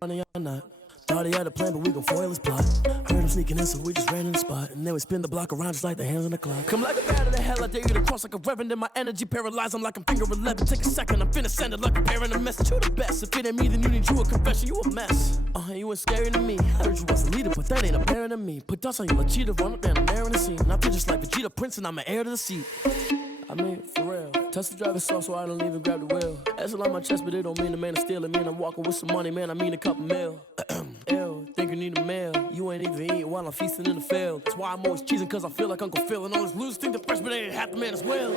money or not. Thought he had a plan, but we gon' foil his plot. Heard him sneaking in, so we just ran in the spot. And then we spin the block around just like the hands on the clock. Come like a bat of the hell, I dare you to cross like a reverend. And my energy paralyzed, I'm like I'm finger 11. Take a second, I'm finna send it like a parent a message. You the best, if it ain't me, then you need you a confession. You a mess, you ain't scary to me. I heard you was a leader, but that ain't apparent to me. Put dust on you like cheetah, run up down the air in the scene. I feel just like Vegeta Prince, and I'm an heir to the seat. I mean, for real. Touch the driver's soft, so I don't even grab the wheel. That's on my chest, but it don't mean the man is stealing. Mean I'm walking with some money, man, I mean a couple mil. Ew, think you need a meal. You ain't even eating while I'm feasting in the field. That's why I'm always cheesing, cause I feel like Uncle Phil. And all those losers think the freshman ain't half the man as well.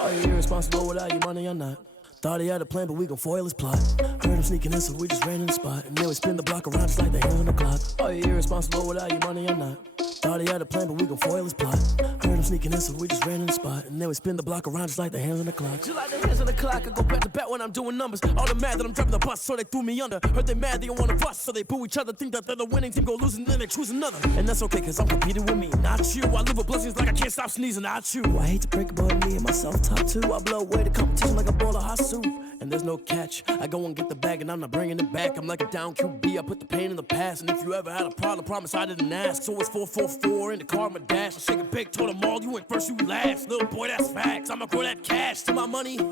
Are you irresponsible without your money or not? Thought he had a plan, but we gon' foil his plot. Heard him sneaking in, so we just ran in the spot. And then we spin the block around just like the hands on the clock. Are you irresponsible without your money or not? Thought he had a plan, but we gon' foil his plot. Heard him sneaking in, so we just ran in the spot. And then we spin the block around just like the hands on the clock. Just like the hands on the clock, I go back to back when I'm doing numbers. All the mad that I'm driving the bus, so they threw me under. Heard they mad, they don't wanna bust, so they boo each other. Think that they're the winning team, go losing, then they choose another. And that's okay, cause I'm competing with me, not you. I live with blessings like I can't stop sneezing, not you. I hate to break it, but me and myself top two. I blow away the competition like a bowl of hot soup. And there's no catch, I go and get the bag and I'm not bringing it back. I'm like a down QB, I put the pain in the past. And if you ever had a problem, promise I didn't ask. So it's 4-4-4 in the car, my dash. I shake a big, told them all, you went first, you last. Little boy, that's facts, I'ma grow that cash to my money. You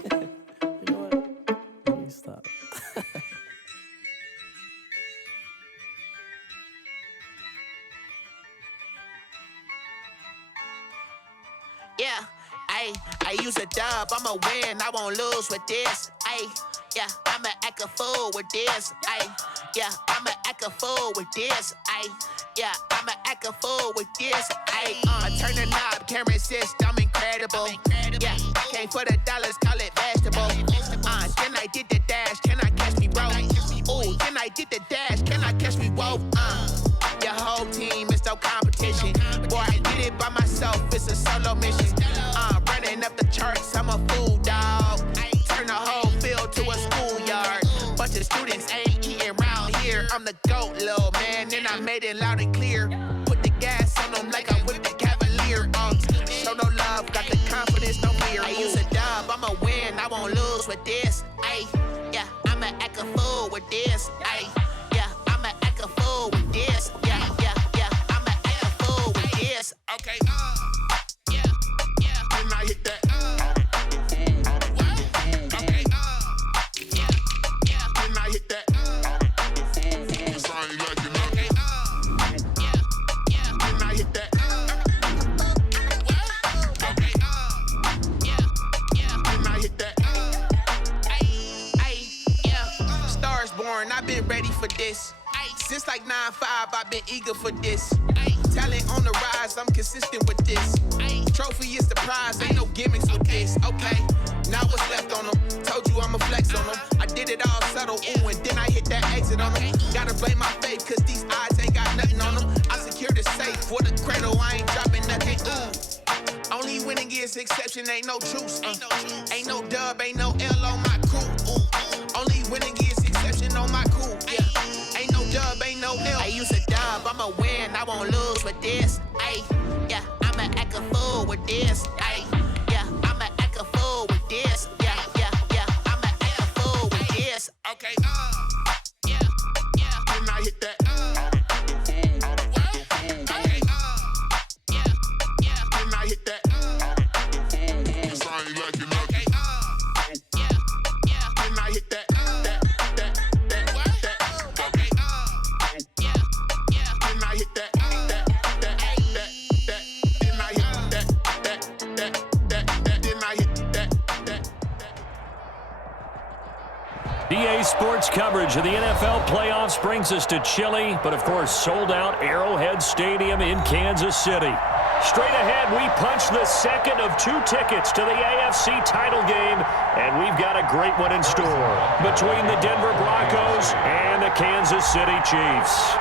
know what, let me stop. Yeah, I use a dub, I'ma win, I won't lose with this. Yeah, I'ma act a fool with this. Yeah, I'ma act a fool with this. Yeah, I'ma act a fool with this. I turn the knob, can't resist, I'm incredible. Yeah, came for the dollars, call it vegetable. Then I did the dash, can I catch me, bro? Ooh, then I did the dash, can I catch me, whoa? Your whole team is no competition. Boy, I did it by myself, it's a solo mission. Running up the charts, I'm a fool, dog. Turn the whole field to a schoolyard. Bunch of students ain't eating round here. I'm the GOAT, little man, and I made it loud and clear. Put the gas on them like I whipped the Cavalier. Show no love, got the confidence, no fear. I use a dub, I'ma win, I won't lose with this. Yeah, I'ma act a fool with this. Yeah, I'ma act a fool with this. Yeah, I'ma act a fool with this. Okay, yeah, then I hit that. I've been ready for this. Since like 9-5, I've been eager for this. Talent on the rise, I'm consistent with this. Trophy is the prize, ain't no gimmicks with this. Okay, now what's left on them? Told you I'ma flex on them. I did it all subtle, ooh, and then I hit that exit on them. Gotta blame my faith, cause these odds ain't got nothing on them. I secured the safe for the cradle, I ain't dropping nothing, ooh. Only winning is exception, ain't no truce. Ain't no dub, ain't no L on my crew. Ooh. Only winning is exception on my crew. Yeah. Ain't no dub, ain't no L. I use a dub, I'ma win, I won't lose with this. Yeah, I'ma act a fool with this. Yeah, I'ma act a fool with this. Yeah, I'ma act a fool with this. Okay, yeah, then I hit that. Okay, yeah, then I hit that. EA Sports coverage of the NFL playoffs brings us to chilly, but of course sold-out Arrowhead Stadium in Kansas City. Straight ahead, we punch the second of 2 tickets to the AFC title game, and we've got a great one in store between the Denver Broncos and the Kansas City Chiefs.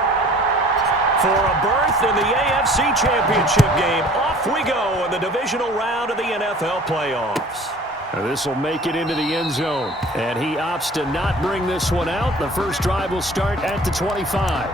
For a berth in the AFC Championship game, off we go in the divisional round of the NFL playoffs. This will make it into the end zone, and he opts to not bring this one out. The first drive will start at the 25.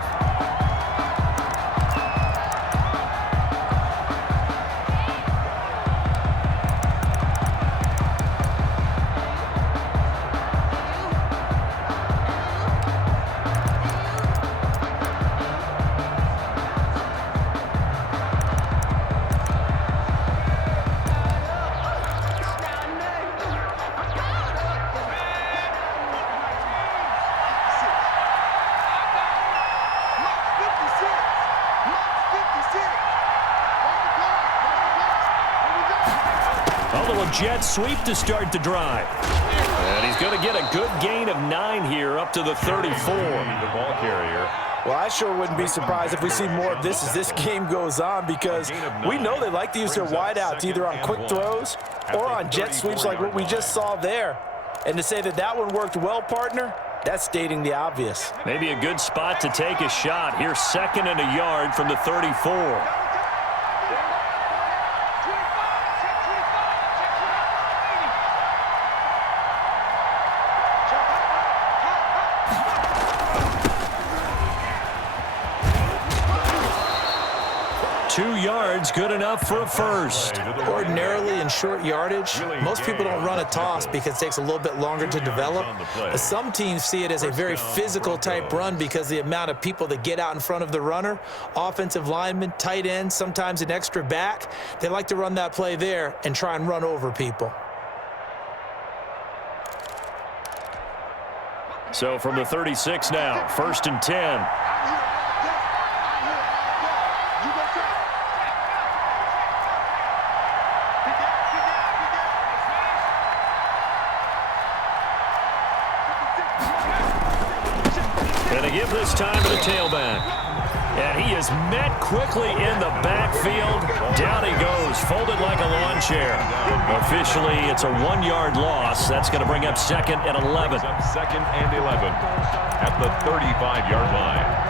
jet sweep to start the drive. And he's going to get a good gain of 9 here up to the 34. The ball carrier. Well, I sure wouldn't be surprised if we see more of this as this game goes on, because we know they like to use their wideouts either on quick throws or on jet sweeps like what we just saw there. And to say that that one worked well, partner, that's stating the obvious. Maybe a good spot to take a shot. Here's 2nd and a yard from the 34. 2 yards, good enough for a first. Ordinarily in short yardage, most people don't run a toss because it takes a little bit longer to develop. But some teams see it as a very physical type run because the amount of people that get out in front of the runner, offensive linemen, tight ends, sometimes an extra back, they like to run that play there and try and run over people. So from the 36 now, 1st and 10. And they give this time to the tailback. And he is met quickly in the backfield. Down he goes, folded like a lawn chair. Officially, it's a 1-yard loss. That's going to bring up 2nd and 11. 2nd and 11 at the 35-yard line.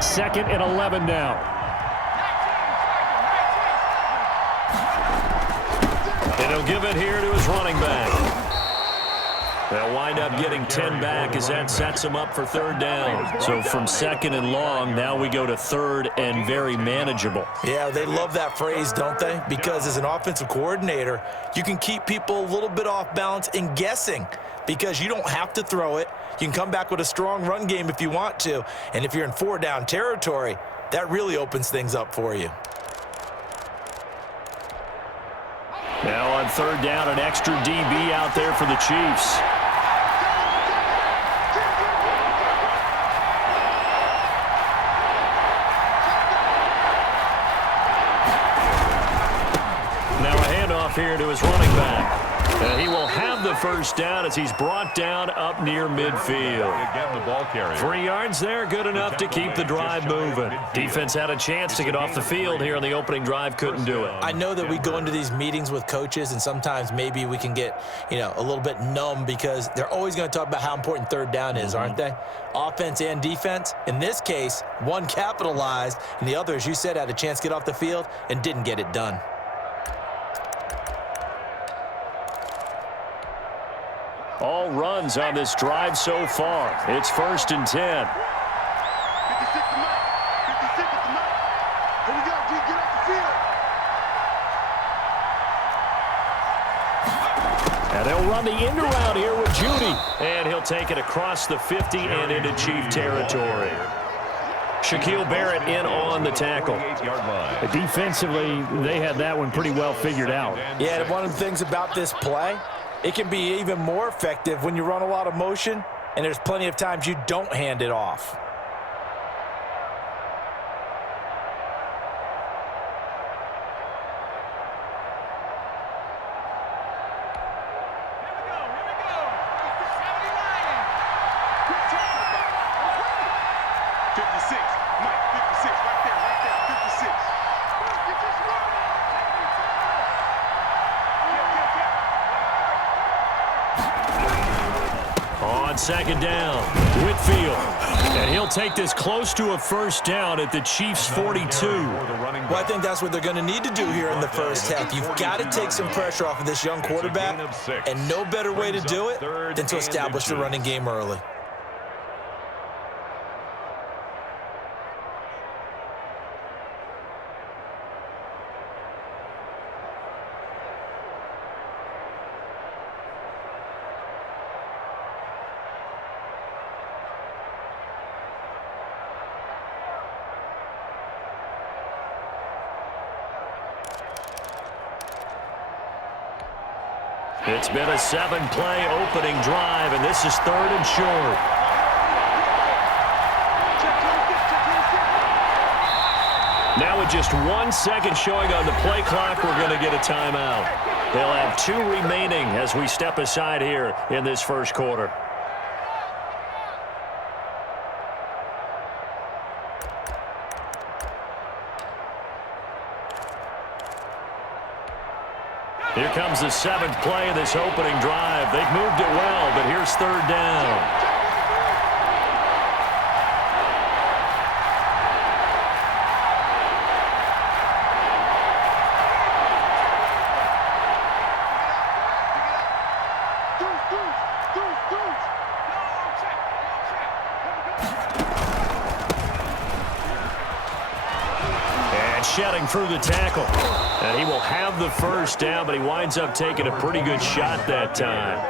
Second and 11 now. And he'll give it here to his running back. They'll wind up getting 10 back as that sets him up for 3rd down. So from 2nd and long, now we go to 3rd and very manageable. Yeah, they love that phrase, don't they? Because as an offensive coordinator, you can keep people a little bit off balance and guessing because you don't have to throw it. You can come back with a strong run game if you want to. And if you're in 4-down territory, that really opens things up for you. Now on 3rd down, an extra DB out there for the Chiefs. Now a handoff here to his running back. And he will have the 1st down as he's brought down up near midfield. Again, the ball carrier. 3 yards there, good enough to keep the drive moving. Defense had a chance to get off the field here on the opening drive, couldn't do it. I know that we go into these meetings with coaches, and sometimes maybe we can get, a little bit numb because they're always going to talk about how important 3rd down is, aren't they? Offense and defense. In this case, one capitalized, and the other, as you said, had a chance to get off the field and didn't get it done. All runs on this drive so far. It's 1st and 10. 56 to Mike. 56 to Mike. Here we go, G. Get off the field. And they'll run the end around here with Judy. And he'll take it across the 50 and into Chief territory. Shaquille Barrett in on the tackle. Defensively, they had that one pretty well figured out. Yeah, and one of the things about this play, it can be even more effective when you run a lot of motion, and there's plenty of times you don't hand it off. On 2nd down, Whitfield. And he'll take this close to a 1st down at the Chiefs' 42. Well, I think that's what they're going to need to do here in the 1st half. You've got to take some pressure off of this young quarterback, and no better way to do it than to establish the running game early. It's been a 7-play opening drive, and this is 3rd and short. Now with just 1 second showing on the play clock, we're going to get a timeout. They'll have 2 remaining as we step aside here in this first quarter. Here comes the 7th play of this opening drive. They've moved it well, but here's 3rd down. Shedding through the tackle. And he will have the first down, but he winds up taking a pretty good shot that time.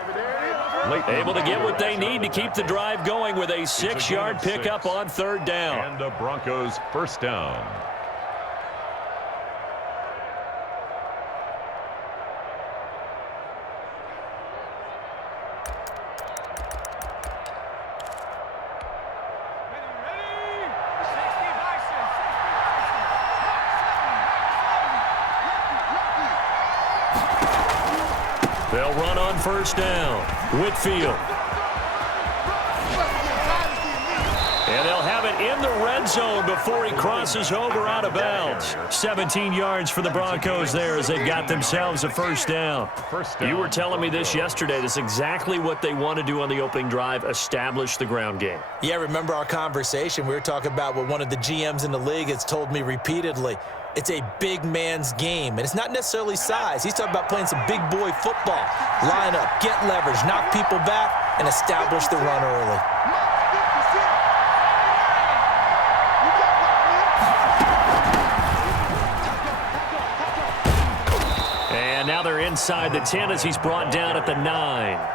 Able to get what they need to keep the drive going with a 6-yard pickup on 3rd down. And the Broncos first down. They'll run on first down. Whitfield. And they'll have it in the red zone before he crosses over out of bounds. 17 yards for the Broncos there as they got themselves a first down. You were telling me this yesterday. This is exactly what they want to do on the opening drive, establish the ground game. Yeah, remember our conversation? We were talking about what one of the GMs in the league has told me repeatedly. It's a big man's game, and it's not necessarily size. He's talking about playing some big boy football. Line up, get leverage, knock people back, and establish the run early. And now they're inside the 10 as he's brought down at the 9.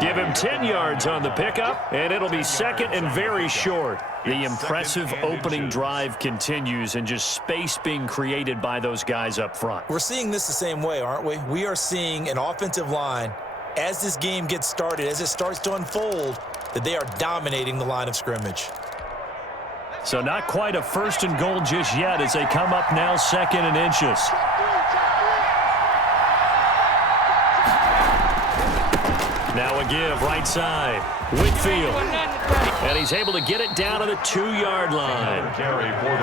Give him 10 yards on the pickup, and it'll be 2nd and very short. The impressive opening drive continues, and just space being created by those guys up front. We're seeing this the same way, aren't we? We are seeing an offensive line, as this game gets started, as it starts to unfold, that they are dominating the line of scrimmage. So not quite a 1st and goal just yet as they come up now 2nd and inches. Now a give, right side. Whitfield. And he's able to get it down to the 2-yard line.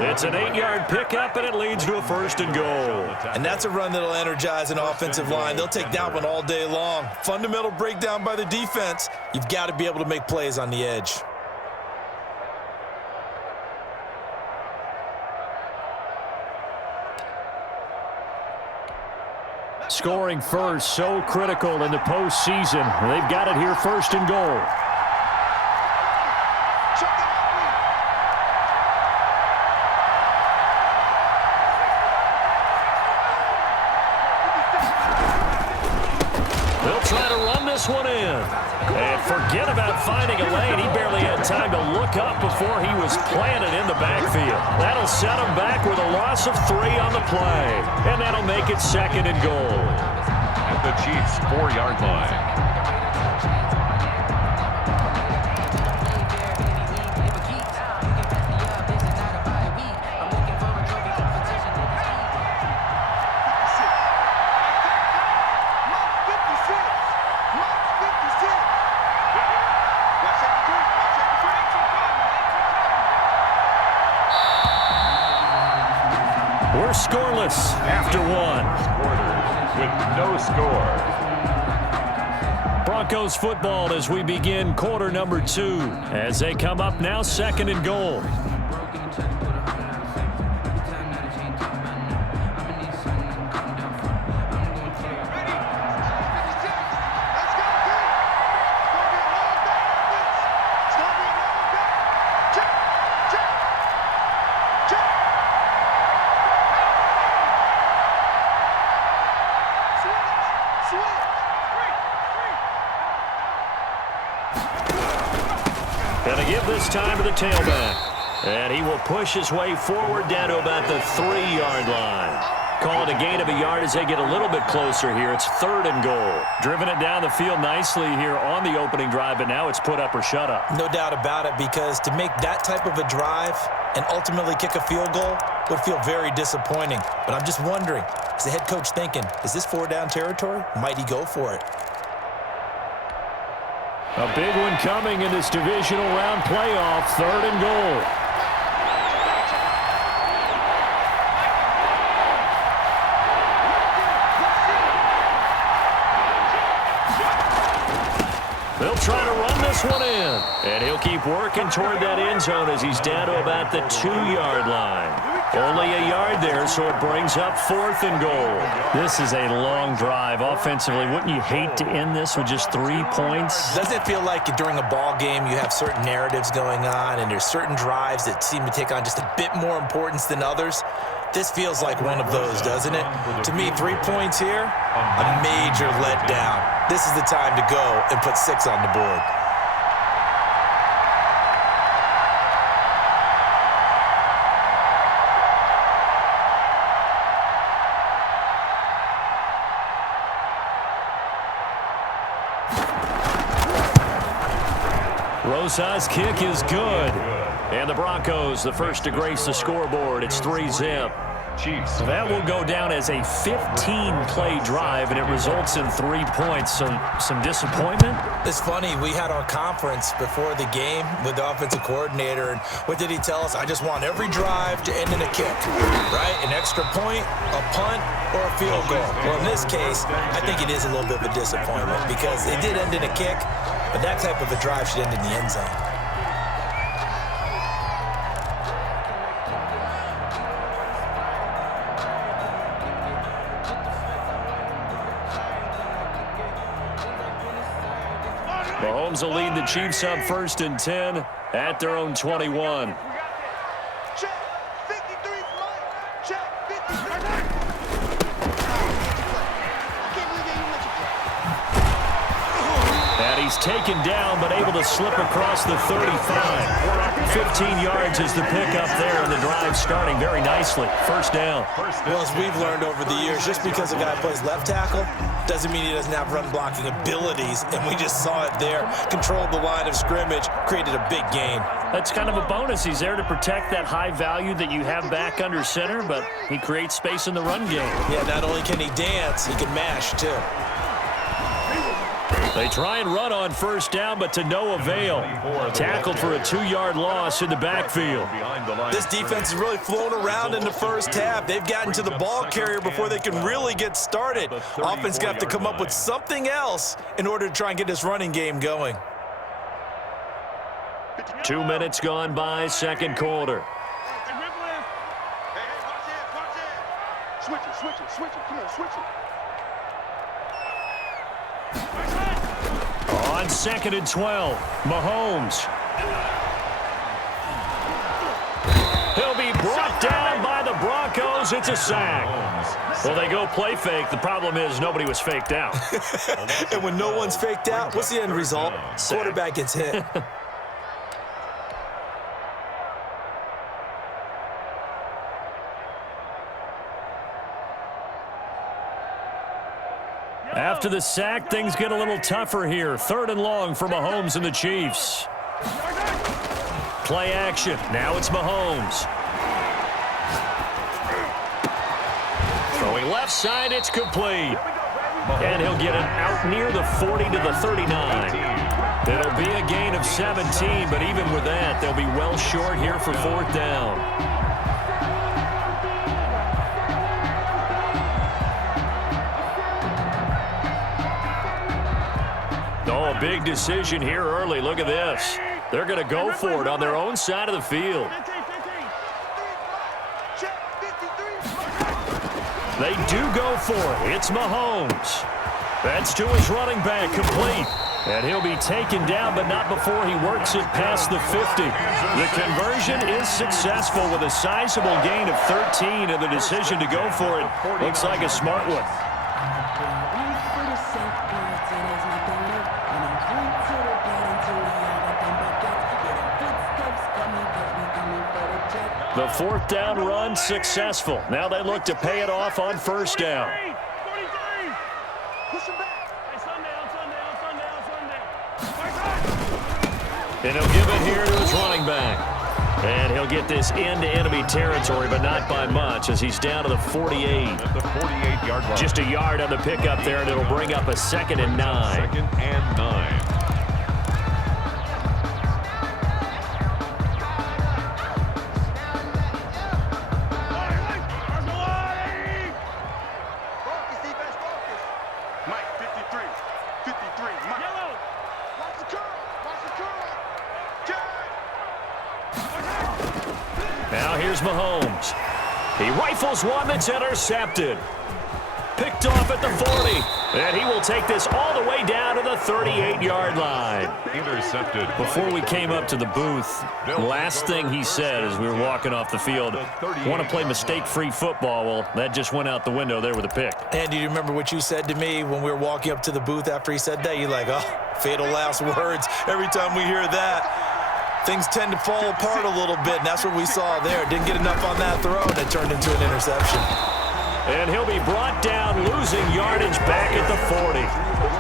It's an 8-yard pickup, and it leads to a 1st and goal. And that's a run that'll energize an offensive line. They'll take that one all day long. Fundamental breakdown by the defense. You've got to be able to make plays on the edge. Scoring first, so critical in the postseason. They've got it here 1st and goal. They'll try to run this one in. And forget about finding a lane. He barely had time to look up before he was planted in the backfield. That'll set him back with a loss of 3 on the play. And that'll make it 2nd and goal. At the Chiefs' 4-yard line. We're scoreless after 1. With no score. Broncos football as we begin quarter number 2. As they come up now 2nd and goal. Gonna give this time to the tailback. And he will push his way forward down to about the 3-yard line. Call it a gain of a yard as they get a little bit closer here. It's 3rd and goal. Driven it down the field nicely here on the opening drive, but now it's put up or shut up. No doubt about it, because to make that type of a drive and ultimately kick a field goal would feel very disappointing. But I'm just wondering, is the head coach thinking, is this 4-down territory? Might he go for it? A big one coming in this divisional round playoff, 3rd and goal. They'll try to run this one in. And he'll keep working toward that end zone as he's down to about the 2-yard line. Only a yard there, so it brings up 4th and goal. This is a long drive offensively. Wouldn't you hate to end this with just 3 points? Doesn't it feel like during a ball game you have certain narratives going on and there's certain drives that seem to take on just a bit more importance than others? This feels like one of those, doesn't it? To me, 3 points here, a major letdown. This is the time to go and put 6 on the board. BruhS6's kick is good. And the Broncos, the first to grace the scoreboard. It's 3-zip. Chiefs. That will go down as a 15-play drive, and it results in 3 points. So some disappointment? It's funny, we had our conference before the game with the offensive coordinator, and what did he tell us? I just want every drive to end in a kick, right? An extra point, a punt, or a field goal. Well, in this case, I think it is a little bit of a disappointment because it did end in a kick, but that type of a drive should end in the end zone. Mahomes will lead the Chiefs up 1st and 10 at their own 21. Check 53, check 53. And he's taken down, but able to slip across the 35. 15 yards is the pickup there, and the drive starting very nicely. 1st down. Well, as we've learned over the years, just because a guy plays left tackle doesn't mean he doesn't have run-blocking abilities, and we just saw it there. Controlled the line of scrimmage, created a big gain. That's kind of a bonus. He's there to protect that high value that you have back under center, but he creates space in the run game. Yeah, not only can he dance, he can mash, too. They try and run on 1st down, but to no avail. Tackled for a 2-yard loss in the backfield. This defense has really flown around in the first half. They've gotten to the ball carrier before they can really get started. Offense got to come up with something else in order to try and get this running game going. 2 minutes gone by, 2nd quarter. Hey, watch it. Switch it. Come on, switch it. On 2nd and 12, Mahomes. He'll be brought down by the Broncos. It's a sack. Well, they go play fake. The problem is nobody was faked out. And when no one's faked out, what's the end result? Quarterback gets hit. After the sack, things get a little tougher here. 3rd and long for Mahomes and the Chiefs. Play action. Now it's Mahomes. Throwing left side, it's complete. And he'll get it out near the 40 to the 39. It'll be a gain of 17, but even with that, they'll be well short here for 4th down. Oh, a big decision here early. Look at this. They're going to go for it on their own side of the field. They do go for it. It's Mahomes. That's to his running back, complete. And he'll be taken down, but not before he works it past the 50. The conversion is successful with a sizable gain of 13, and the decision to go for it looks like a smart one. The fourth down run successful. Now they look to pay it off on first down. And he'll give it here to his running back. And he'll get this into enemy territory, but not by much, as he's down to the 48. At the 48-yard line. Just a yard on the pickup there, and it'll bring up a 2nd and 9. 2nd and 9. Now here's Mahomes. He rifles one that's intercepted. Picked off at the 40. And he will take this all the way down to the 38-yard line. Intercepted. Before we came up to the booth, the last thing he said as we were walking off the field, want to play mistake-free football. Well, that just went out the window there with a pick. And do you remember what you said to me when we were walking up to the booth after he said that? You're like, oh, fatal last words. Every time we hear that, things tend to fall apart a little bit, and that's what we saw there. Didn't get enough on that throw, and it turned into an interception. And he'll be brought down, losing yardage back at the 40.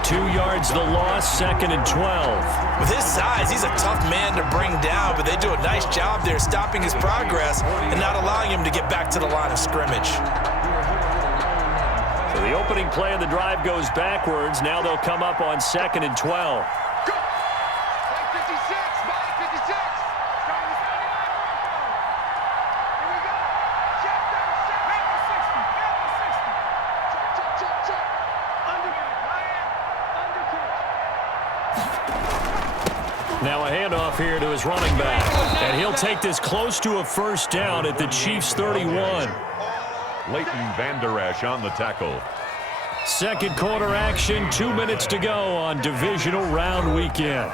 2 yards the loss, 2nd and 12. With his size, he's a tough man to bring down, but they do a nice job there stopping his progress and not allowing him to get back to the line of scrimmage. So the opening play of the drive goes backwards. Now they'll come up on 2nd and 12. Now a handoff here to his running back. And he'll take this close to a first down at the Chiefs' 31. Leighton Vander Esch on the tackle. Second quarter action, 2 minutes to go on divisional round weekend.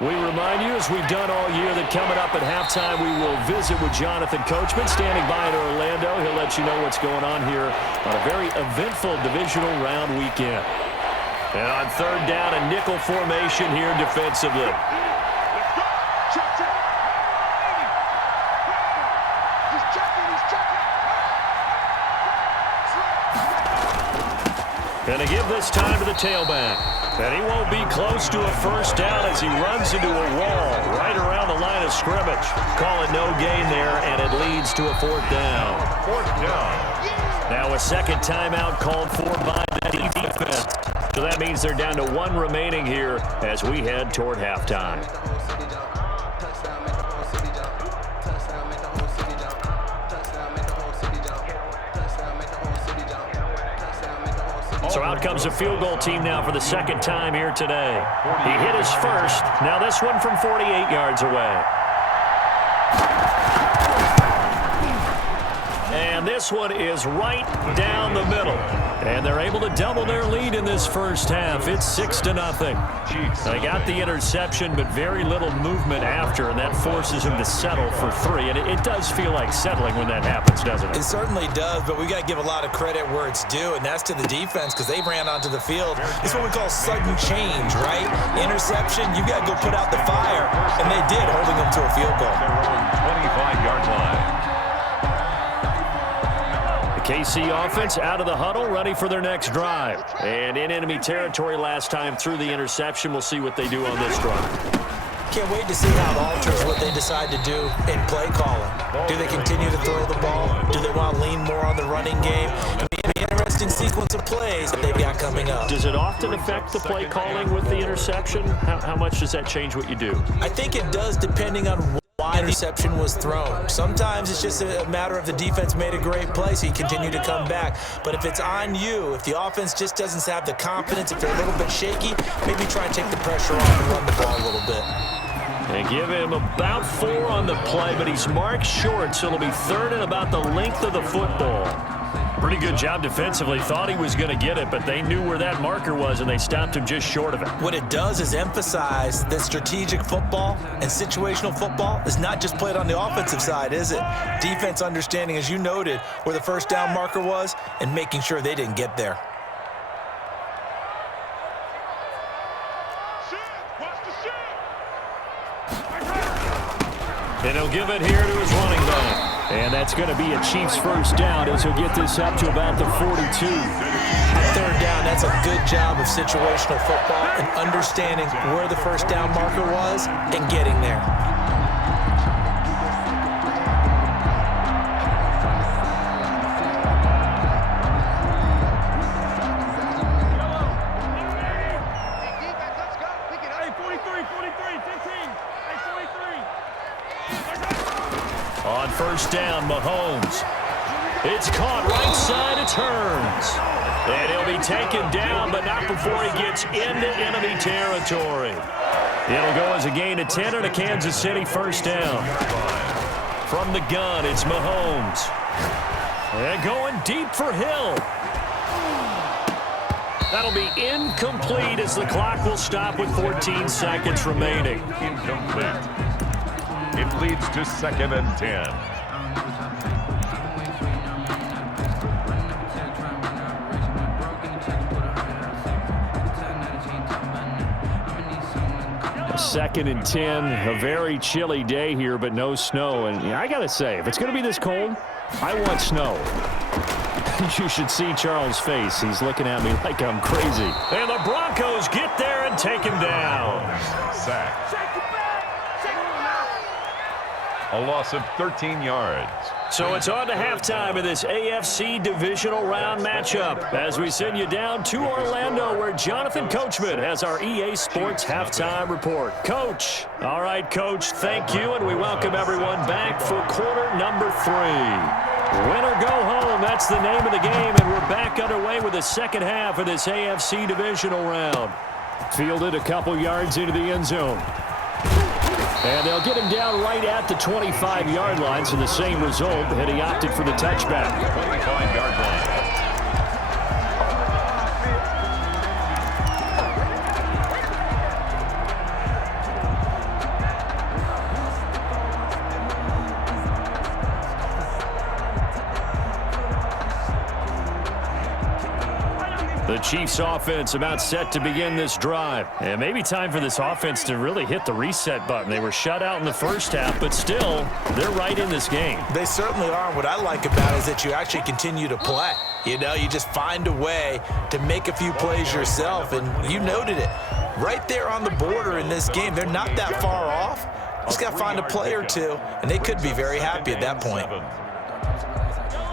We remind you, as we've done all year, that coming up at halftime, we will visit with Jonathan Coachman, standing by in Orlando. He'll let you know what's going on here on a very eventful divisional round weekend. And on third down, a nickel formation here defensively. Going to give this time to the tailback. And he won't be close to a first down as he runs into a wall right around the line of scrimmage. Call it no gain there, and it leads to a fourth down. Fourth down. Now a second timeout called for by the defense. So that means they're down to 1 remaining here as we head toward halftime. So out comes a field goal team now for the second time here today. He hit his first. Now this one from 48 yards away. And this one is right down the middle. And they're able to double their lead in this first half. It's 6-0. They got the interception, but very little movement after, and that forces him to settle for 3. And it does feel like settling when that happens, doesn't it? It certainly does, but we got to give a lot of credit where it's due, and that's to the defense because they ran onto the field. It's what we call sudden change, right? Interception, you got to go put out the fire, and they did, holding them to a field goal. Their own 25-yard line. KC offense out of the huddle, ready for their next drive. And in enemy territory last time through the interception. We'll see what they do on this drive. Can't wait to see how it alters what they decide to do in play calling. Do they continue to throw the ball? Do they want to lean more on the running game? It'll be an interesting sequence of plays that they've got coming up. Does it often affect the play calling with the interception? How much does that change what you do? I think it does, depending on why the interception was thrown. Sometimes it's just a matter of the defense made a great play, so you continue to come back. But if it's on you, if the offense just doesn't have the confidence, if they're a little bit shaky, maybe try and take the pressure off and run the ball a little bit. They give him about 4 on the play, but he's marked short, so it'll be third and about the length of the football. Pretty good job defensively. Thought he was going to get it, but they knew where that marker was, and they stopped him just short of it. What it does is emphasize that strategic football and situational football is not just played on the offensive side, is it? Defense understanding, as you noted, where the first down marker was and making sure they didn't get there. And he'll give it here to his running back. And that's going to be a Chiefs first down as he'll get this up to about the 42. On third down, that's a good job of situational football and understanding where the first down marker was and getting there. On first down, Mahomes. It's caught right side, it turns. And he'll be taken down, but not before he gets into enemy territory. It'll go as a gain of 10 and a Kansas City first down. From the gun, it's Mahomes. And going deep for Hill. That'll be incomplete as the clock will stop with 14 seconds remaining. Incomplete. It leads to 2nd and 10. Second and 10, a very chilly day here, but no snow. And I got to say, if it's going to be this cold, I want snow. You should see Charles' face. He's looking at me like I'm crazy. And the Broncos get there and take him down. Sack. A loss of 13 yards. So it's on to halftime of this AFC divisional round matchup as we send you down to Orlando where Jonathan Coachman has our EA Sports halftime report. Coach. All right, Coach, thank you, and we welcome everyone back for quarter number 3. Win or go home, that's the name of the game, and we're back underway with the second half of this AFC divisional round. Fielded a couple yards into the end zone. And they'll get him down right at the 25-yard line, so the same result, had he opted for the touchback. 25-yard line. The Chiefs offense about set to begin this drive. And maybe time for this offense to really hit the reset button. They were shut out in the first half, but still, they're right in this game. They certainly are. What I like about it is that you actually continue to play. You know, you just find a way to make a few plays yourself, and you noted it. Right there on the border in this game, they're not that far off. Just got to find a play or two, and they could be very happy at that point.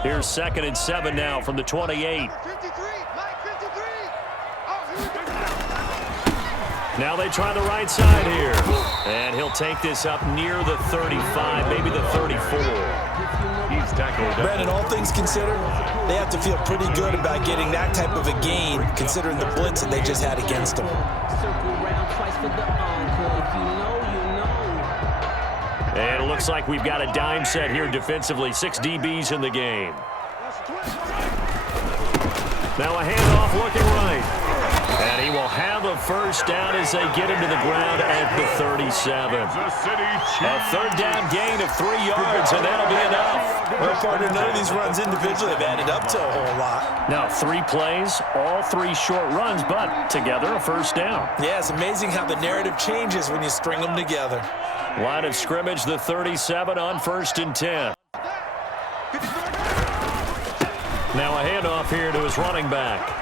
Here's 2nd and 7 now from the 28. Now they try the right side here. And he'll take this up near the 35, maybe the 34. He's tackled. Brandon, all things considered, they have to feel pretty good about getting that type of a gain, considering the blitz that they just had against them. And it looks like we've got a dime set here defensively. 6 DBs in the game. Now a handoff looking right. And he will have a first down as they get him to the ground at the 37. A third down gain of 3 yards, and that'll be enough. Well, partner, none of these runs individually have added up to a whole lot. Now 3 plays, all 3 short runs, but together a first down. Yeah, it's amazing how the narrative changes when you string them together. Line of scrimmage, the 37 on 1st and 10. Now a handoff here to his running back.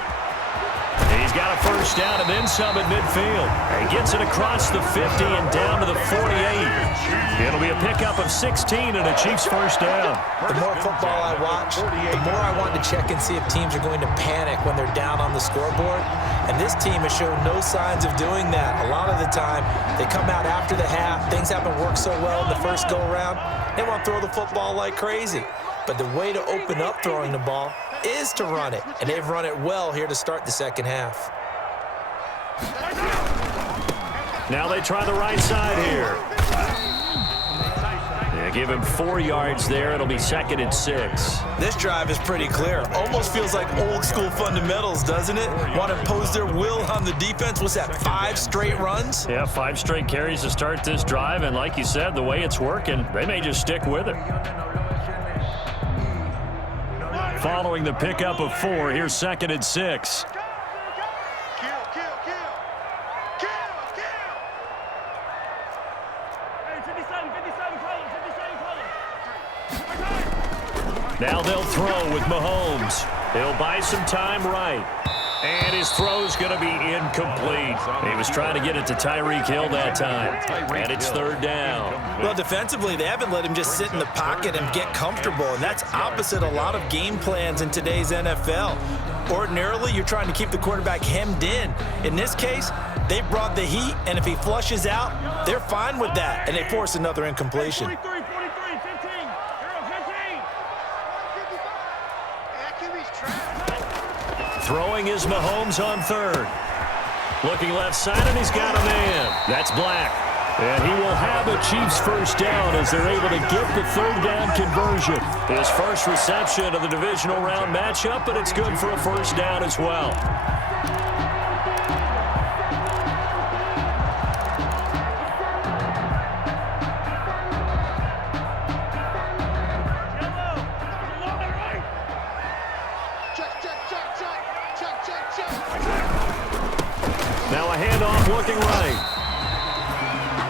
He's got a first down and then some at midfield. He gets it across the 50 and down to the 48. It'll be a pickup of 16 and a Chiefs first down. The more football I watch, the more I want to check and see if teams are going to panic when they're down on the scoreboard. And this team has shown no signs of doing that. A lot of the time, they come out after the half. Things haven't worked so well in the first go-around. They want to throw the football like crazy. But the way to open up throwing the ball is to run it, and they've run it well here to start the second half. Now they try the right side here. give him 4 yards there. It'll be 2nd and 6. This drive is pretty clear. Almost feels like old school fundamentals, doesn't it? Want to impose their will on the defense. What's that, 5 straight runs? Yeah, 5 straight carries to start this drive. And like you said, the way it's working, they may just stick with it. Following the pickup of 4, here's 2nd and 6. Now they'll throw with Mahomes. He'll buy some time right. And his throw's going to be incomplete. He was trying to get it to Tyreek Hill that time. And it's 3rd down. Well, defensively, they haven't let him just sit in the pocket and get comfortable. And that's opposite a lot of game plans in today's NFL. Ordinarily, you're trying to keep the quarterback hemmed in. In this case, they brought the heat, and if he flushes out, they're fine with that. And they force another incompletion. Throwing is Mahomes on 3rd. Looking left side, and he's got a man. That's Black. And he will have a Chiefs first down as they're able to get the 3rd down conversion. His first reception of the divisional round matchup, but it's good for a first down as well. Now a handoff looking right.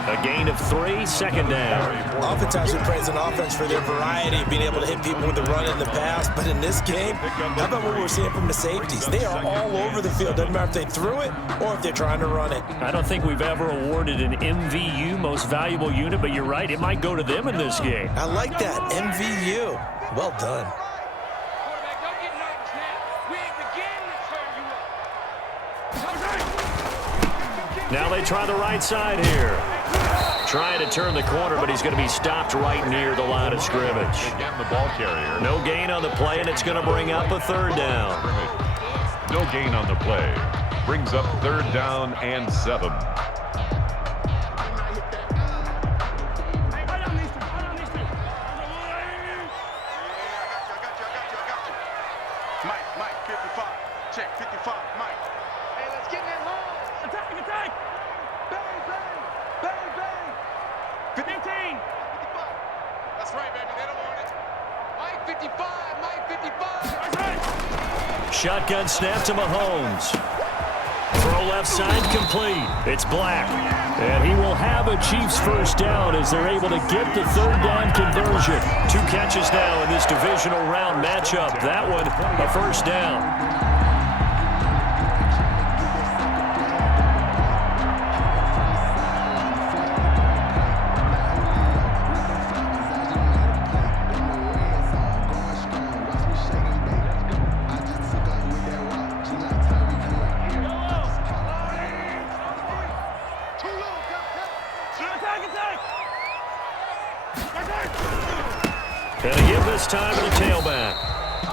A gain of 3, 2nd down. Oftentimes we praise an offense for their variety of being able to hit people with the run in the past, but in this game, how about what we're seeing from the safeties? They are all over the field. Doesn't matter if they threw it or if they're trying to run it. I don't think we've ever awarded an MVU, most valuable unit, but you're right, it might go to them in this game. I like that, MVU. Well done. Now they try the right side here. Trying to turn the corner, but he's going to be stopped right near the line of scrimmage. Again, the ball carrier. No gain on the play, and it's going to bring up a 3rd down. No gain on the play. Brings up 3rd down and 7. Mike, 55. Check, 55, Mike. Hey, let's get in that hole. Attack. Bang, bang. 15. 55. That's right, baby. They don't want it. Mike, 55. Mike, 55. That's right. Shotgun snap to Mahomes. Throw left side complete. It's Black. And he will have a Chiefs first down as they're able to get the 3rd down conversion. 2 catches now in this divisional round matchup. That one, a first down. Going to give this time to the tailback.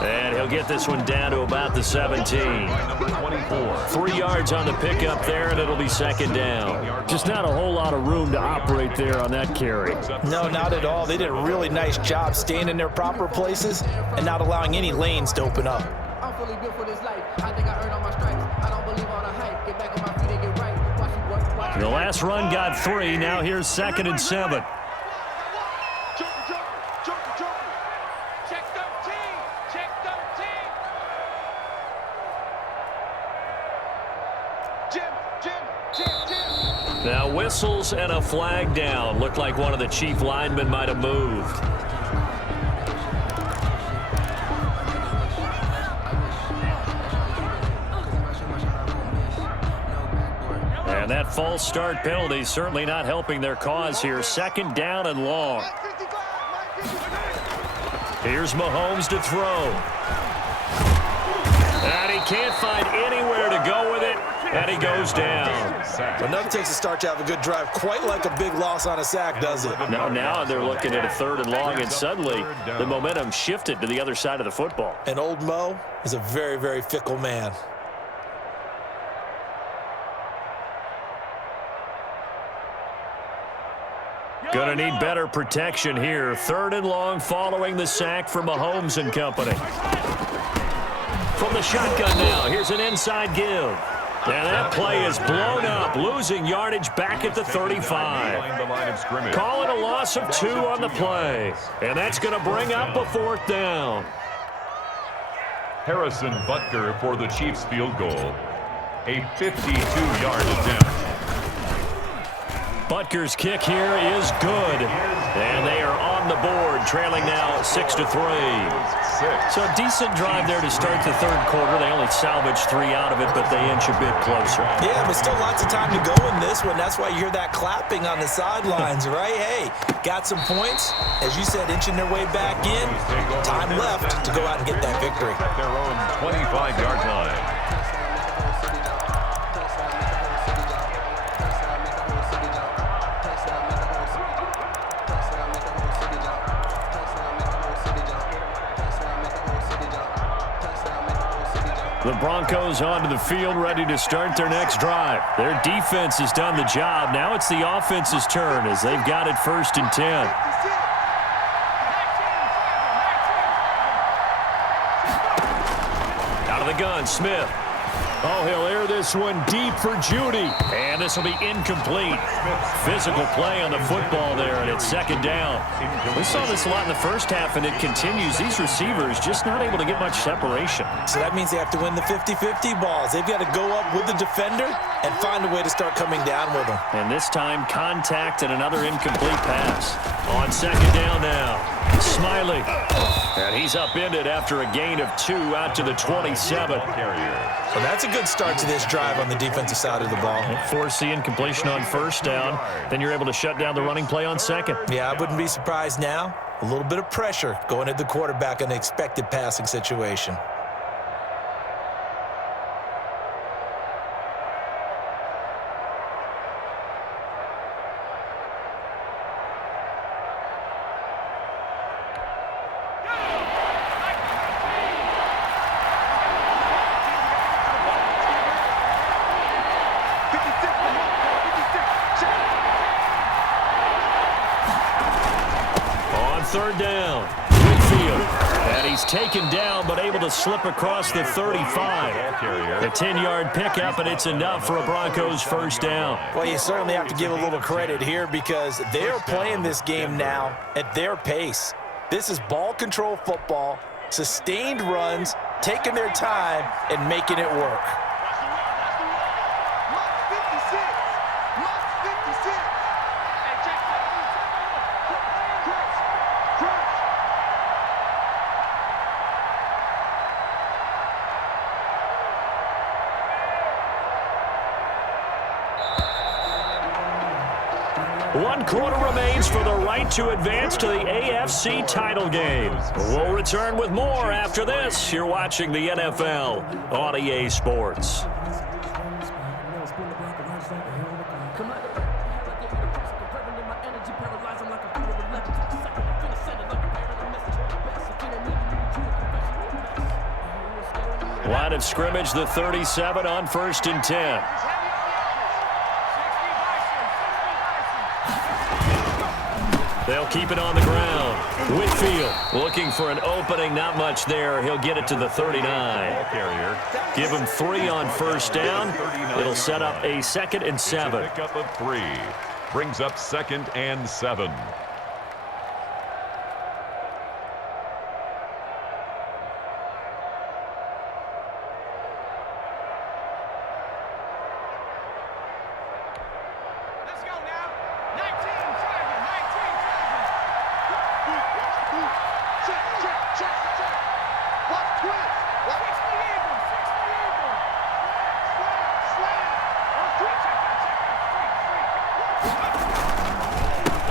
And he'll get this one down to about the 17. Number 24. 3 yards on the pickup there, and it'll be 2nd down. Just not a whole lot of room to operate there on that carry. No, not at all. They did a really nice job staying in their proper places and not allowing any lanes to open up. I'm fully built for this life. I think I earned all my stripes. I don't believe all the hype. Get back on my feet and get right. Watch me work, watch me. The last run got 3. Now here's 2nd and 7. Now whistles and a flag down. Looked like one of the Chief linemen might have moved. And that false start penalty certainly not helping their cause here. 2nd down and long. Here's Mahomes to throw. And he can't find anywhere to go with it. And he goes down. But nothing takes a start to have a good drive quite like a big loss on a sack, does it? Now they're looking at a 3rd and long, and suddenly the momentum shifted to the other side of the football. And old Mo is a very, very fickle man. Gonna need better protection here. 3rd and long following the sack from Mahomes and company. From the shotgun now, here's an inside give. And that play is blown up, losing yardage back at the 35. Calling a loss of 2 on the play. And that's going to bring up a 4th down. Harrison Butker for the Chiefs field goal. A 52-yard attempt. Butker's kick here is good. And they are on the board, trailing now 6-3. So a decent drive there to start the 3rd quarter. They only salvaged 3 out of it, but they inch a bit closer. Yeah, but still lots of time to go in this one. That's why you hear that clapping on the sidelines, right? Hey, got some points. As you said, inching their way back in. Time left to go out and get that victory. At their own 25-yard line. The Broncos onto the field, ready to start their next drive. Their defense has done the job. Now it's the offense's turn as they've got it 1st and 10. Out of the gun, Smith. Oh, he'll air this one deep for Judy. And this will be incomplete. Physical play on the football there, and it's 2nd down. We saw this a lot in the first half, and it continues. These receivers just not able to get much separation. So that means they have to win the 50-50 balls. They've got to go up with the defender and find a way to start coming down with them. And this time, contact and another incomplete pass. On 2nd down now, Smiley. And he's upended after a gain of 2 out to the 27. Well, that's a good start to this drive on the defensive side of the ball. Force the incompletion on 1st down. Then you're able to shut down the running play on 2nd. Yeah, I wouldn't be surprised now. A little bit of pressure going at the quarterback in an expected passing situation. On 3rd down, Whitfield. And he's taken down, but able to slip across the 35. A 10-yard pickup, and it's enough for a Broncos 1st down. Well, you certainly have to give a little credit here because they're playing this game now at their pace. This is ball control football, sustained runs, taking their time, and making it work. One quarter remains for the right to advance to the AFC title game. We'll return with more after this. You're watching the NFL on EA Sports. Line of scrimmage, the 37 on 1st and 10. They'll keep it on the ground. Whitfield looking for an opening. Not much there. He'll get it to the 39. Give him 3 on 1st down. It'll set up a 2nd and 7. Pickup of 3. Brings up 2nd and 7.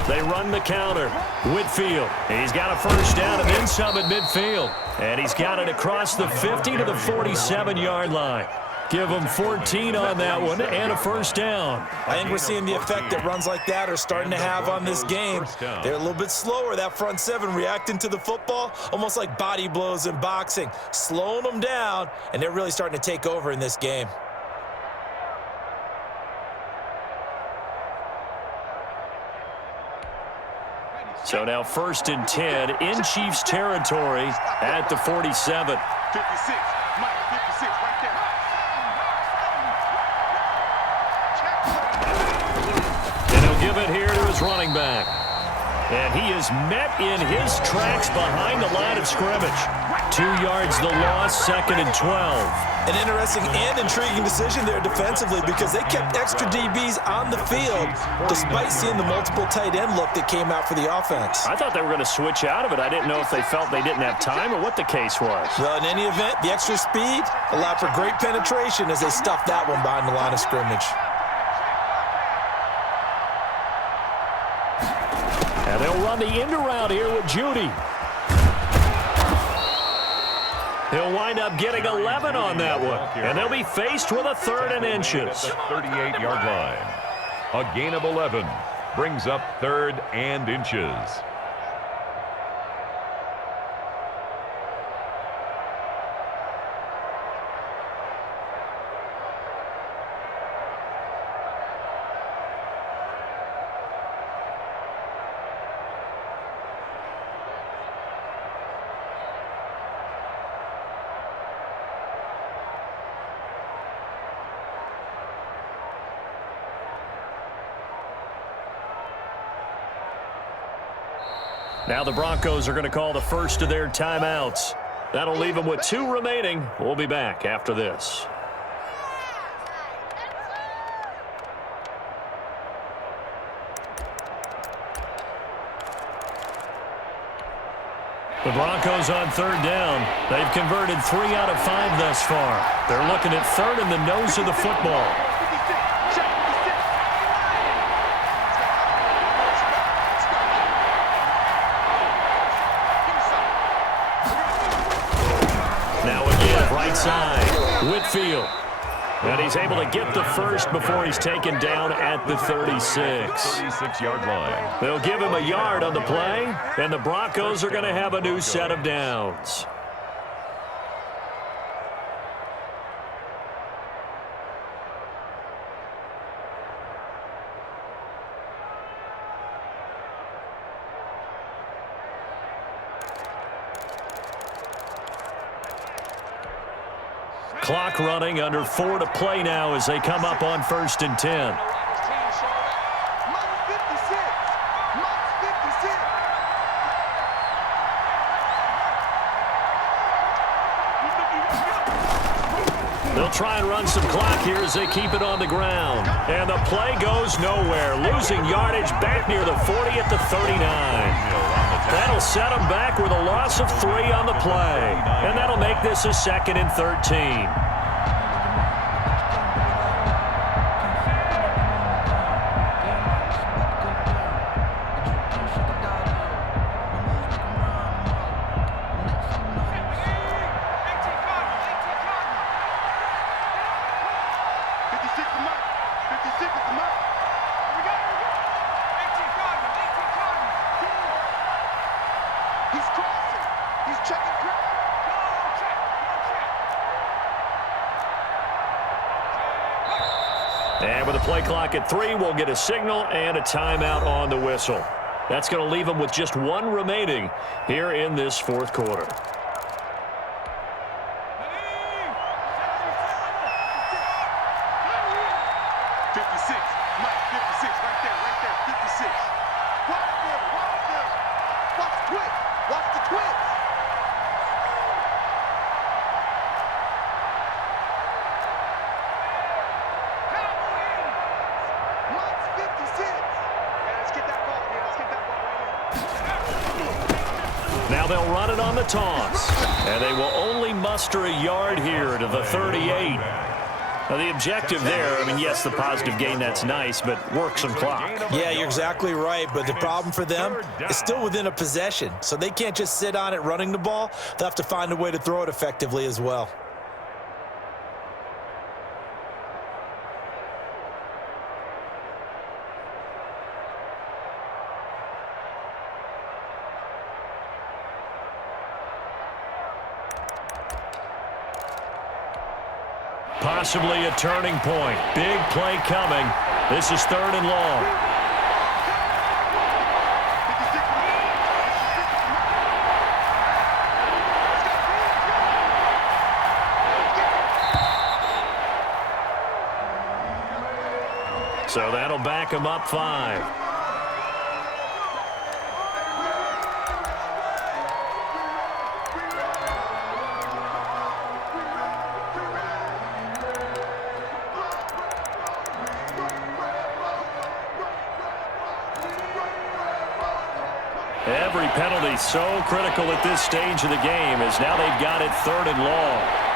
They run the counter. Whitfield. He's got a 1st down and then some at midfield. And he's got it across the 50 to the 47-yard line. Give them 14 on that one and a 1st down. I think we're seeing the effect that runs like that are starting to have on this game. They're a little bit slower, that front 7 reacting to the football, almost like body blows in boxing, slowing them down, and they're really starting to take over in this game. So now 1st and 10 in Chiefs territory at the 47. 56, Mike, 56, right there. And he'll give it here to his running back. And he is met in his tracks behind the line of scrimmage. 2 yards the loss, 2nd and 12. An interesting and intriguing decision there defensively because they kept extra DBs on the field despite seeing the multiple tight end look that came out for the offense. I thought they were going to switch out of it. I didn't know if they felt they didn't have time or what the case was. Well, in any event, the extra speed allowed for great penetration as they stuffed that one behind the line of scrimmage. And they'll run the end around here with Judy. He'll wind up getting 11 on that one. And they'll be faced with a 3rd and inches. 38-yard line. A gain of 11 brings up 3rd and inches. Now the Broncos are going to call the first of their timeouts. That'll leave them with 2 remaining. We'll be back after this. The Broncos on 3rd down. They've converted 3 out of 5 thus far. They're looking at 3rd in the nose of the football. Side, Whitfield. And he's able to get the first before he's taken down at the 36. 36-yard line. They'll give him a yard on the play, and the Broncos are going to have a new set of downs. Clock running, under 4 to play now as they come up on 1st and 10. They'll try and run some clock here as they keep it on the ground. And the play goes nowhere, losing yardage back near the 40 at the 39. That'll set them back with a loss of 3 on the play. And that'll make this a 2nd and 13. And with a play clock at 3, we'll get a signal and a timeout on the whistle. That's going to leave them with just 1 remaining here in this 4th quarter. Now they'll run it on the toss, and they will only muster a yard here to the 38. Now the objective there, I mean, yes, the positive gain, that's nice, but work some clock. Yeah, you're exactly right, but the problem for them is still within a possession, so they can't just sit on it running the ball. They'll have to find a way to throw it effectively as well. Possibly a turning point. Big play coming. This is 3rd and long. So that'll back him up 5. Every penalty so critical at this stage of the game, as now they've got it 3rd and long.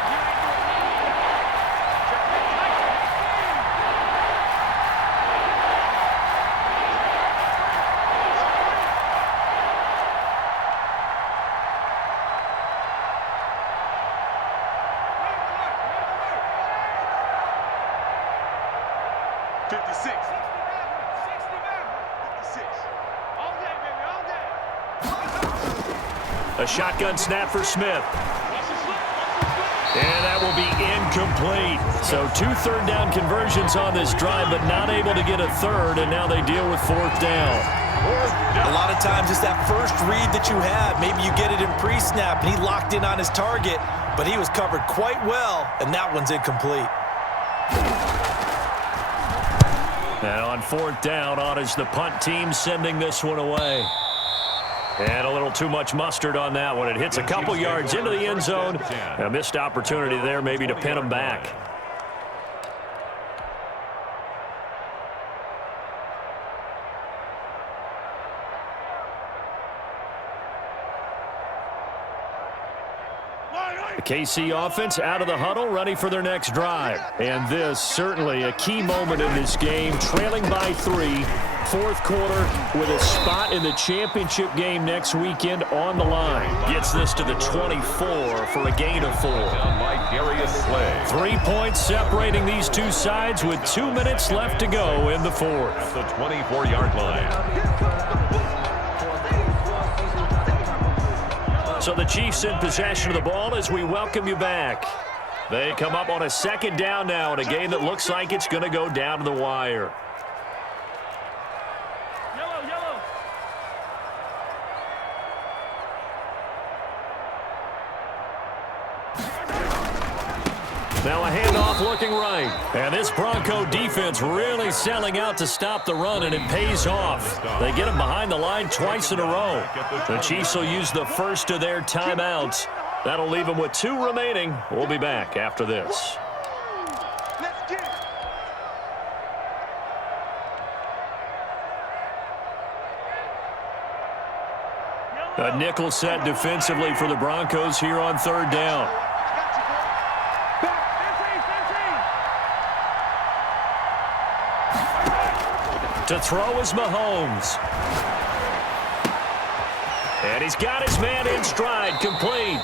A shotgun snap for Smith. And that will be incomplete. So 2 third-down conversions on this drive, but not able to get a third, and now they deal with 4th down. A lot of times it's that first read that you have. Maybe you get it in pre-snap, and he locked in on his target, but he was covered quite well, and that one's incomplete. And on 4th down, on is the punt team sending this one away. And a little too much mustard on that one. It hits a couple yards into the end zone. A missed opportunity there maybe to pin them back. The KC offense out of the huddle, ready for their next drive. And this certainly a key moment in this game, trailing by 3. 4th quarter with a spot in the championship game next weekend on the line. Gets this to the 24 for a gain of 4. 3 points separating these two sides with 2 minutes left to go in the 4th. At the 24-yard line. So the Chiefs in possession of the ball as we welcome you back. They come up on a 2nd down now in a game that looks like it's going to go down to the wire. Now a handoff looking right. And this Bronco defense really selling out to stop the run, and it pays off. They get him behind the line twice in a row. The Chiefs will use the first of their timeouts. That'll leave them with 2 remaining. We'll be back after this. A nickel set defensively for the Broncos here on 3rd down. To throw is Mahomes. And he's got his man in stride, complete.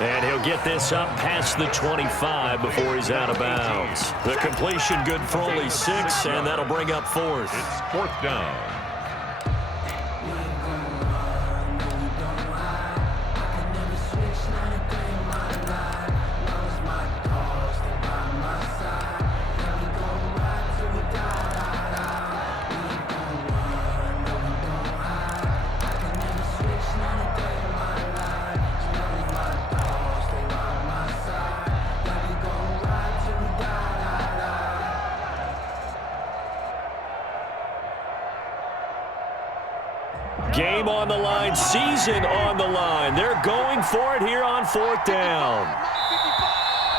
And he'll get this up past the 25 before he's out of bounds. The completion good for only 6, and that'll bring up 4th. It's 4th down. Game on the line, season on the line. They're going for it here on 4th down.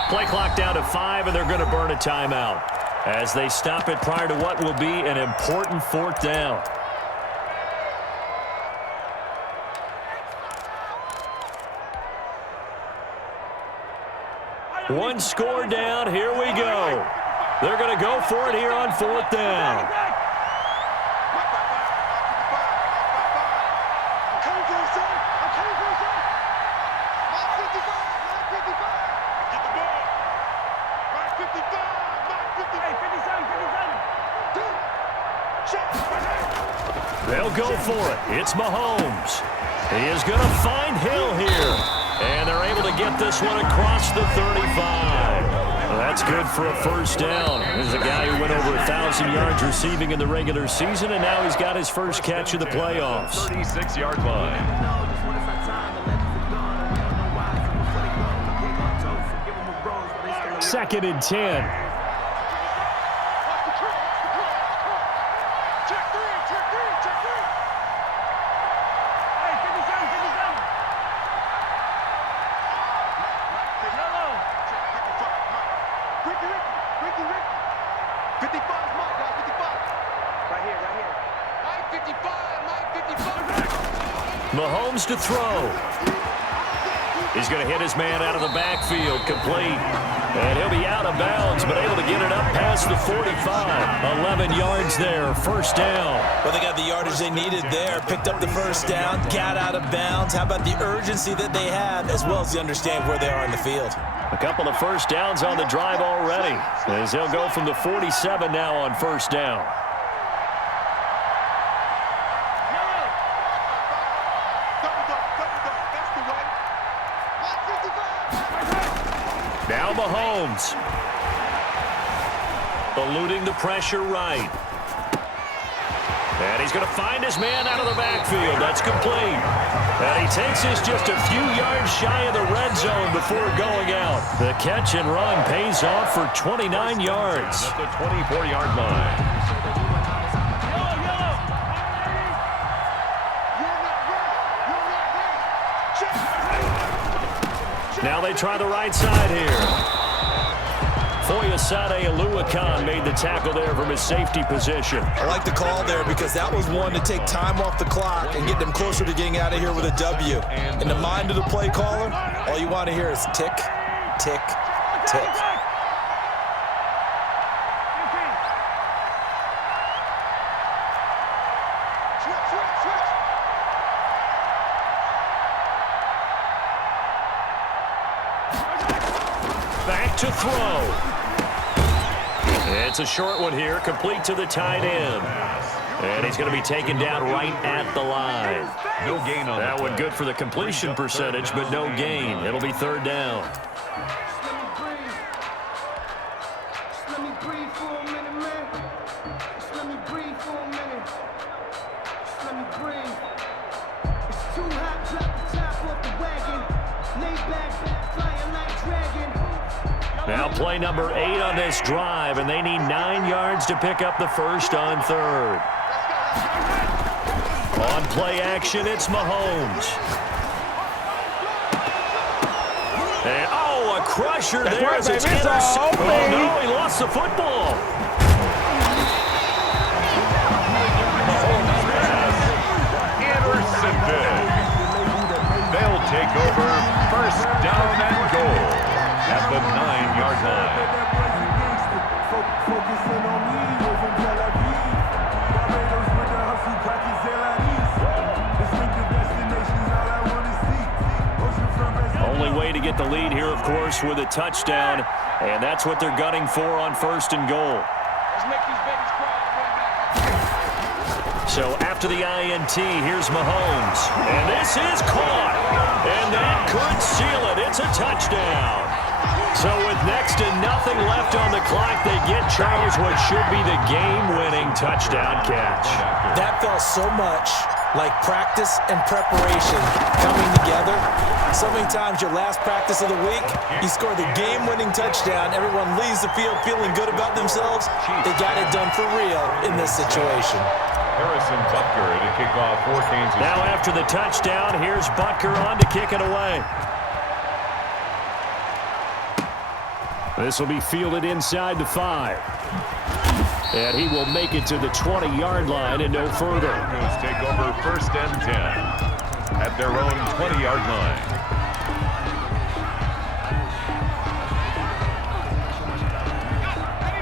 Play clock down to 5, and they're going to burn a timeout as they stop it prior to what will be an important 4th down. One score down. Here we go. They're going to go for it here on 4th down. They'll go for it. It's Mahomes. He is going to find Hill here. And they're able to get this one across the 35. Well, that's good for a 1st down. There's a guy who went over 1,000 yards receiving in the regular season, and now he's got his first catch of the playoffs. 36-yard line. 2nd and 10. 55 is Mike, guys, 55. Right here, right here. Mike 55, Mike 55. Mahomes to throw. He's going to hit his man out of the backfield, complete. And he'll be out of bounds, but able to get it up past the 45. 11 yards there, first down. Well, they got the yardage they needed there, picked up the first down, got out of bounds. How about the urgency that they have, as well as the understand where they are in the field? A couple of first downs on the drive already, as they'll go from the 47 now on first down. Now Mahomes. Eluding the pressure right. And he's going to find his man out of the backfield. That's complete. And he takes us just a few yards shy of the red zone before going out. The catch and run pays off for 29 yards. At the 24-yard line. Now they try the right side here. Foyesade Aluakan made the tackle there from his safety position. I like the call there because that was one to take time off the clock and get them closer to getting out of here with a W. In the mind of the play caller, all you want to hear is tick, tick, tick. Back to throw. It's a short one here, complete to the tight end. And he's going to be taken down right at the line. No gain on that one. Good for the completion percentage, but no gain. It'll be third down. Let me breathe for a minute, man. Just let me breathe for a minute. Just let me breathe. It's too hot, drop the top off the wagon. Lay back, flying like dragon. Now play number 8 on this drive, and they need 9 yards to pick up the first on third. On play action, it's Mahomes. And, oh, a crusher there as it's intercepted. Oh, no, he lost the football. Intercepted. They'll take over first down and goal at the 9-yard line. Only way to get the lead here, of course, with a touchdown, and that's what they're gunning for on first and goal. So after the INT, here's Mahomes, and this is caught, and that could seal it. It's a touchdown. So with next to nothing left on the clock, they get Charles what should be the game-winning touchdown catch. That felt so much like practice and preparation coming together. So many times your last practice of the week, you score the game-winning touchdown. Everyone leaves the field feeling good about themselves. They got it done for real in this situation. Harrison Butker to kick off for Kansas. Now after the touchdown, here's Butker on to kick it away. This will be fielded inside the 5. And he will make it to the 20-yard line and no further. Broncos take over first and 10 at their own 20-yard line.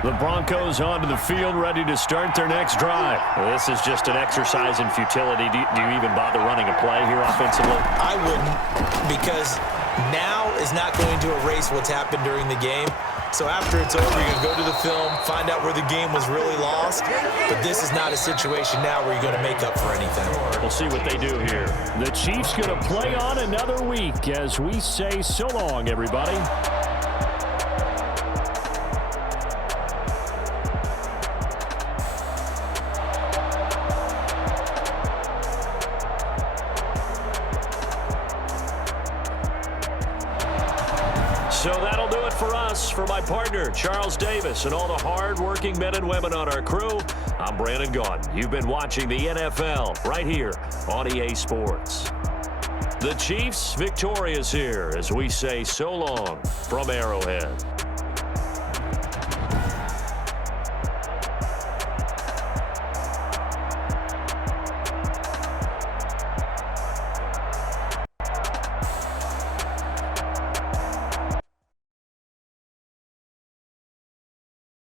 The Broncos onto the field, ready to start their next drive. This is just an exercise in futility. Do you even bother running a play here offensively? I wouldn't, because now is not going to erase what's happened during the game. So after it's over, you're going to go to the film, find out where the game was really lost. But this is not a situation now where you're going to make up for anything. We'll see what they do here. The Chiefs going to play on another week as we say so long, everybody. So that'll do it for us. For my partner, Charles Davis, and all the hard-working men and women on our crew, I'm Brandon Gaudin. You've been watching the NFL right here on EA Sports. The Chiefs victorious here as we say so long from Arrowhead.